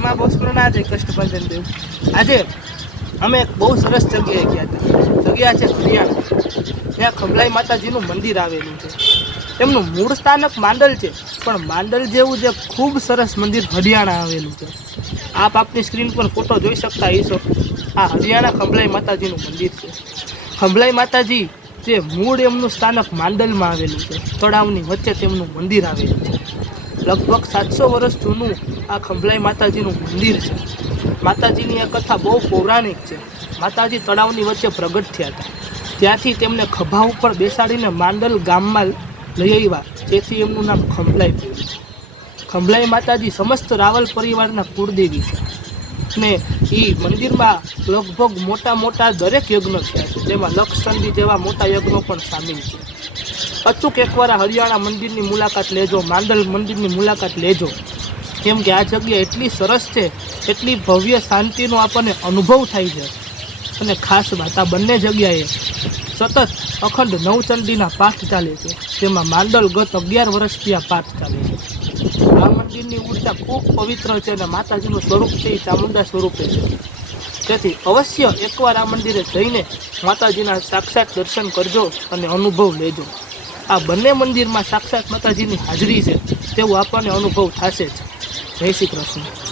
જય બોસનો ના જય કષ્ટભંજન દેવ। આજે અમે એક બહુ સરસ જગ્યાએ ગયા હતા। જગ્યા છે હરિયાણા। ત્યાં ખંભલાઈ માતાજીનું મંદિર આવેલું છે। તેમનું મૂળ સ્થાનક માંડલ છે, પણ માંડલ જેવું જે ખૂબ સરસ મંદિર હરિયાણા આવેલું છે। આપ આપની સ્ક્રીન પર ફોટો જોઈ શકતા હશો। આ હરિયાણા ખંભલાઈ માતાજીનું મંદિર છે। ખંભલાઈ માતાજી જે મૂળ એમનું સ્થાનક માંડલમાં આવેલું છે, તળાવની વચ્ચે તેમનું મંદિર આવેલું છે। લગભગ 700 વર્ષ જૂનું આ ખંભલાઈ માતાજીનું મંદિર છે। માતાજીની આ કથા બહુ પૌરાણિક છે। માતાજી તળાવની વચ્ચે પ્રગટ થયા હતા, ત્યાંથી તેમને ખભા ઉપર બેસાડીને માંડલ ગામમાં લઈ આવ્યા, જેથી એમનું નામ ખંભલાઈ પડ્યું। ખંભલાઈ માતાજી સમસ્ત રાવલ પરિવારના કુળદેવી છે ને એ મંદિરમાં લગભગ મોટા દરેક યજ્ઞ થયા છે, જેમાં લક્ષચંડી જેવા મોટા યજ્ઞો પણ સામેલ છે। અચૂક એકવાર હરિયાણા મંદિરની મુલાકાત લેજો, માંડલ મંદિરની મુલાકાત લેજો, કેમ કે આ જગ્યા એટલી સરસ છે, એટલી ભવ્ય શાંતિનો આપણને અનુભવ થાય છે। અને ખાસ વાત, આ બંને જગ્યાએ સતત અખંડ નવચંડીના પાઠ ચાલે છે, જેમાં માંડલ ગત 11 વર્ષથી આ પાઠ ચાલે છે। આ મંદિરની ઉર્જા ખૂબ પવિત્ર છે અને માતાજીનું સ્વરૂપ છે એ ચામુંડા સ્વરૂપે છે। તેથી અવશ્ય એકવાર આ મંદિરે જઈને માતાજીના સાક્ષાત દર્શન કરજો અને અનુભવ લેજો। આ બંને મંદિરમાં સાક્ષાત માતાજીની હાજરી છે તેવું આપણને અનુભવ થશે જ। જય શ્રી કૃષ્ણ।